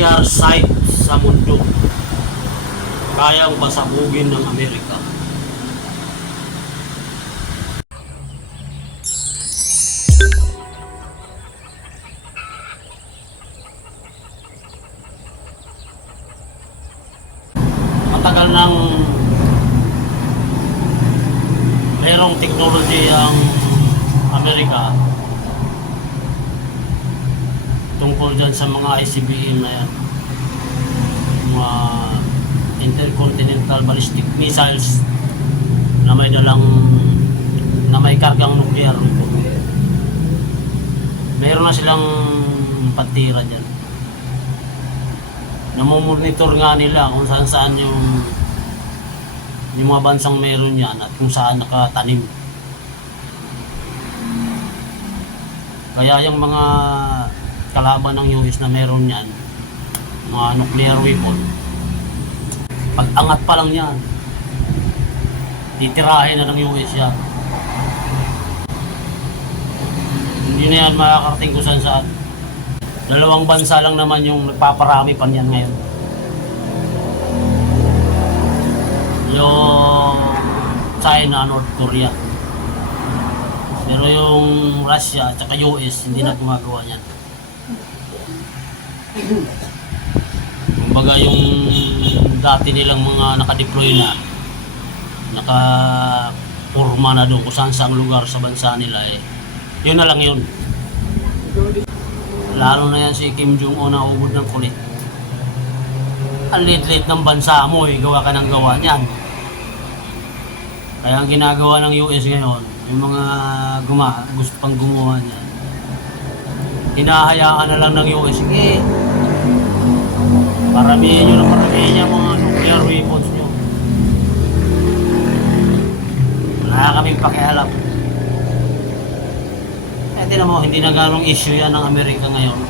nuclear site sa mundo kayang pasabugin ng Amerika. Matagal nang mayroong technology ang Amerika tungkol dyan sa mga ICBM na yan. Mga intercontinental ballistic missiles na may dalang na may kargang nuclear meron na silang patira dyan. Namumonitor nga nila kung saan saan yung yung mga bansang meron yan at kung saan nakatanim. Kaya yung mga kalaban ng US na meron yan mga nuclear weapon. Pag angat pa lang yan titirahin na ng US yan. Hindi na yan makakarating kung saan saan. Dalawang bansa lang naman yung nagpaparami pa niyan ngayon. Yung China, North Korea. Pero yung Russia at US hindi na gumagawa yan Kumbaga yung dati nilang mga nakadeploy na naka-forma na doon kung saan saang lugar sa bansa nila eh. Yun na lang yun. Lalo na yan si Kim Jong-un na ubod ng kulit. Ang lit-lit ng bansa mo eh, gawa ka ng gawa niyan. Kaya ang ginagawa ng US ngayon, yung mga guma, gusto pang gumawa niyan, hinahayaan na lang ng US, sige, paramihin nyo na paramihin yung mga nuclear weapons nyo. Wala kaming pakialam. Eh, tinan mo, hindi na ganong issue yan ng Amerika ngayon.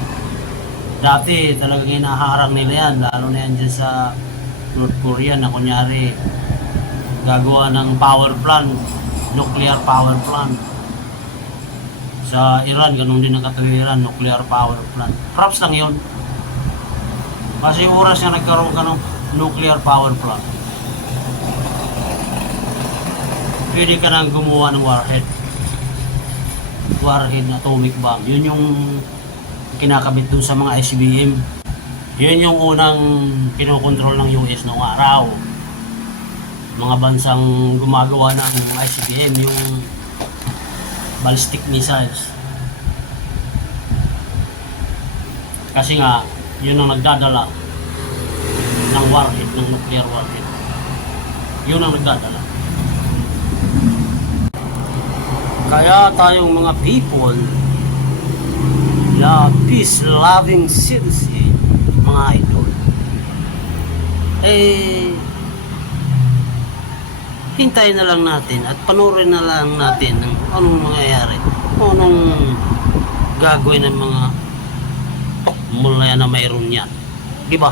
Dati talagang hinaharang nila yan, lalo na yan dyan sa North Korea na kunyari gagawa ng power plant, nuclear power plant. Sa Iran, ganun din ang katawiran, nuclear power plant. Props lang yun. Kasi oras na nagkaroon ka ng nuclear power plant, pwede ka nang gumawa ng warhead. Warhead atomic bomb. Yun yung kinakabit dun sa mga SBM. Yun yung unang kinokontrol ng US noong araw. Mga bansang gumagawa ng ICBM, yung ballistic missiles. Kasi nga, yun ang nagdadala ng warhead, ng nuclear warhead. Yun ang nagdadala. Kaya tayong mga people na peace-loving citizen, mga idol, eh, hintayin na lang natin at panurin na lang natin ng anong mangyayari, anong gagawin ng mga mula yan na mayroon yan. Di ba?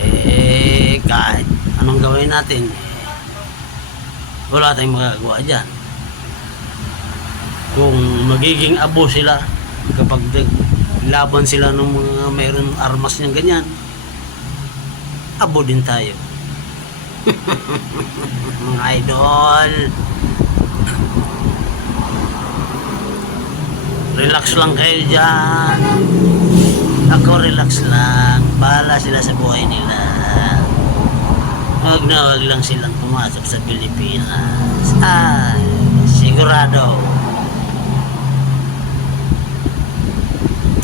Eh, kahit anong gawin natin, wala tayong magagawa dyan. Kung magiging abo sila, kapag laban sila ng mga mayroon armas niyang ganyan, abo din tayo. mga idol. Relax lang kayo dyan. Ako relax lang. Bahala sila sa buhay nila. Huwag na huwag lang silang pumasok sa Pilipinas. Ay, sigurado.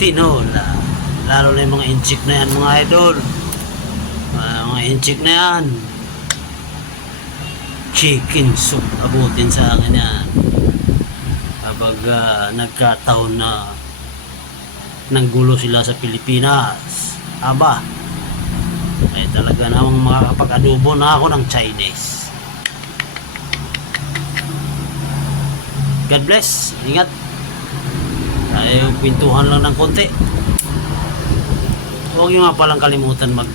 Tinola. Lalo na yung mga inchik na yan mga idol. Ah, mga inchik na yan. Chicken soup. Abutin sa akin yan kapag ah, nagkataon na nanggulo sila sa Pilipinas. Aba, ay talaga namang makakapag-adobo na ako ng Chinese. God bless. Ingat. Tayo pintuhan lang ng konti. Huwag nyo nga palang kalimutan mag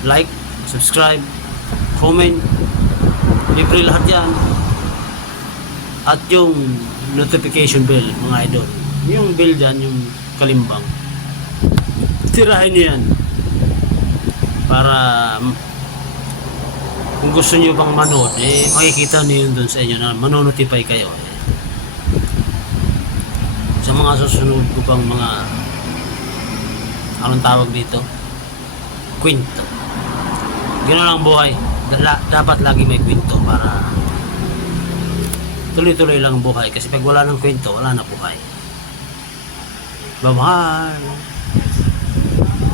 like, subscribe, comment, libre lahat yan at yung notification bell mga idol Yung bill dyan, yung kalimbang. Tirahin nyo yan. Para mm, kung gusto nyo pang manood, eh makikita nyo yun dun sa inyo na manonotify kayo. Eh. Sa mga susunod ko pang mga anong tawag dito? Kwento. Ganoon ang buhay. Dapat lagi may kwento para tuloy-tuloy lang ang buhay kasi pag wala ng kwento, wala na buhay. Bye-bye!